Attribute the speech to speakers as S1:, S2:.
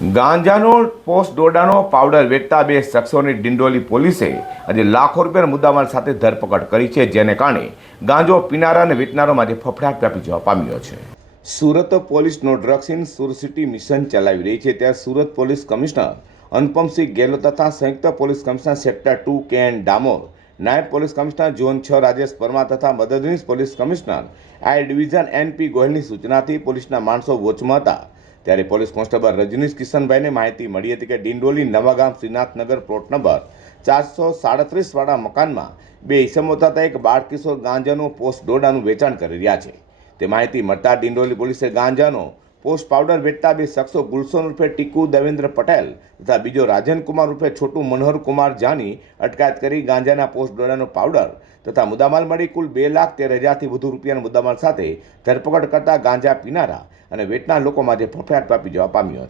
S1: ગાંજાનો post દોડાનો powder વેચતા બે શખ્સોની ડિંડોલી પોલીસે આજે લાખો રૂપિયાના મુદ્દામાલ સાથે ધરપકડ કરી છે, જેને કારણે ગાંજો પીનારા અને વેચનારોમાં આજે ફફડાટ વ્યાપી જવા પામ્યો છે. સુરત પોલીસનો drugs in Sur city mission ચલાવી રહી છે. ત્યાં સુરત પોલીસ કમિશનર અનુપમસિંહ ગેહલોત તથા સંયુક્ત police commissioner sector two K N Damor, નાયબ પોલીસ કમિશનર ઝોન છ રાજેશ પરમાર તથા મદદનીશ police commissioner I division N P ગોહિલની સૂચનાથી પોલીસના માણસો વોચમાં હતા. ત્યારે પોલીસ કોન્સ્ટેબલ રજનીશ કિશનભાઈને માહિતી મળી હતી કે ડિંડોલી નવાગામ શ્રીનાથનગર પ્લોટ નંબર ચારસો સાડત્રીસવાળા મકાનમાં બે ઇસમો થતા એક બાળ કિશોર ગાંજાનું પોસ્ટ દોડાનું વેચાણ કરી રહ્યા છે. તે માહિતી મળતા ડિંડોલી પોલીસે ગાંજાનો પોસ્ટ પાવડર વેચતા બે શખ્સો ગુલશન રૂપે ટીકુ દેવેન્દ્ર પટેલ તથા બીજો રાજનકુમાર રૂપે છોટુ મનોહર કુમાર જાની અટકાયત કરી ગાંજાના પોસ્ટ દોડાનો પાવડર તથા મુદ્દામાલ મળી કુલ બે લાખ તેર હજારથી વધુ રૂપિયાના મુદ્દામાલ સાથે ધરપકડ કરતા ગાંજા પીનારા અને વેટના લોકોમાં જે ફફડાટ વ્યાપી જવા પામ્યો છે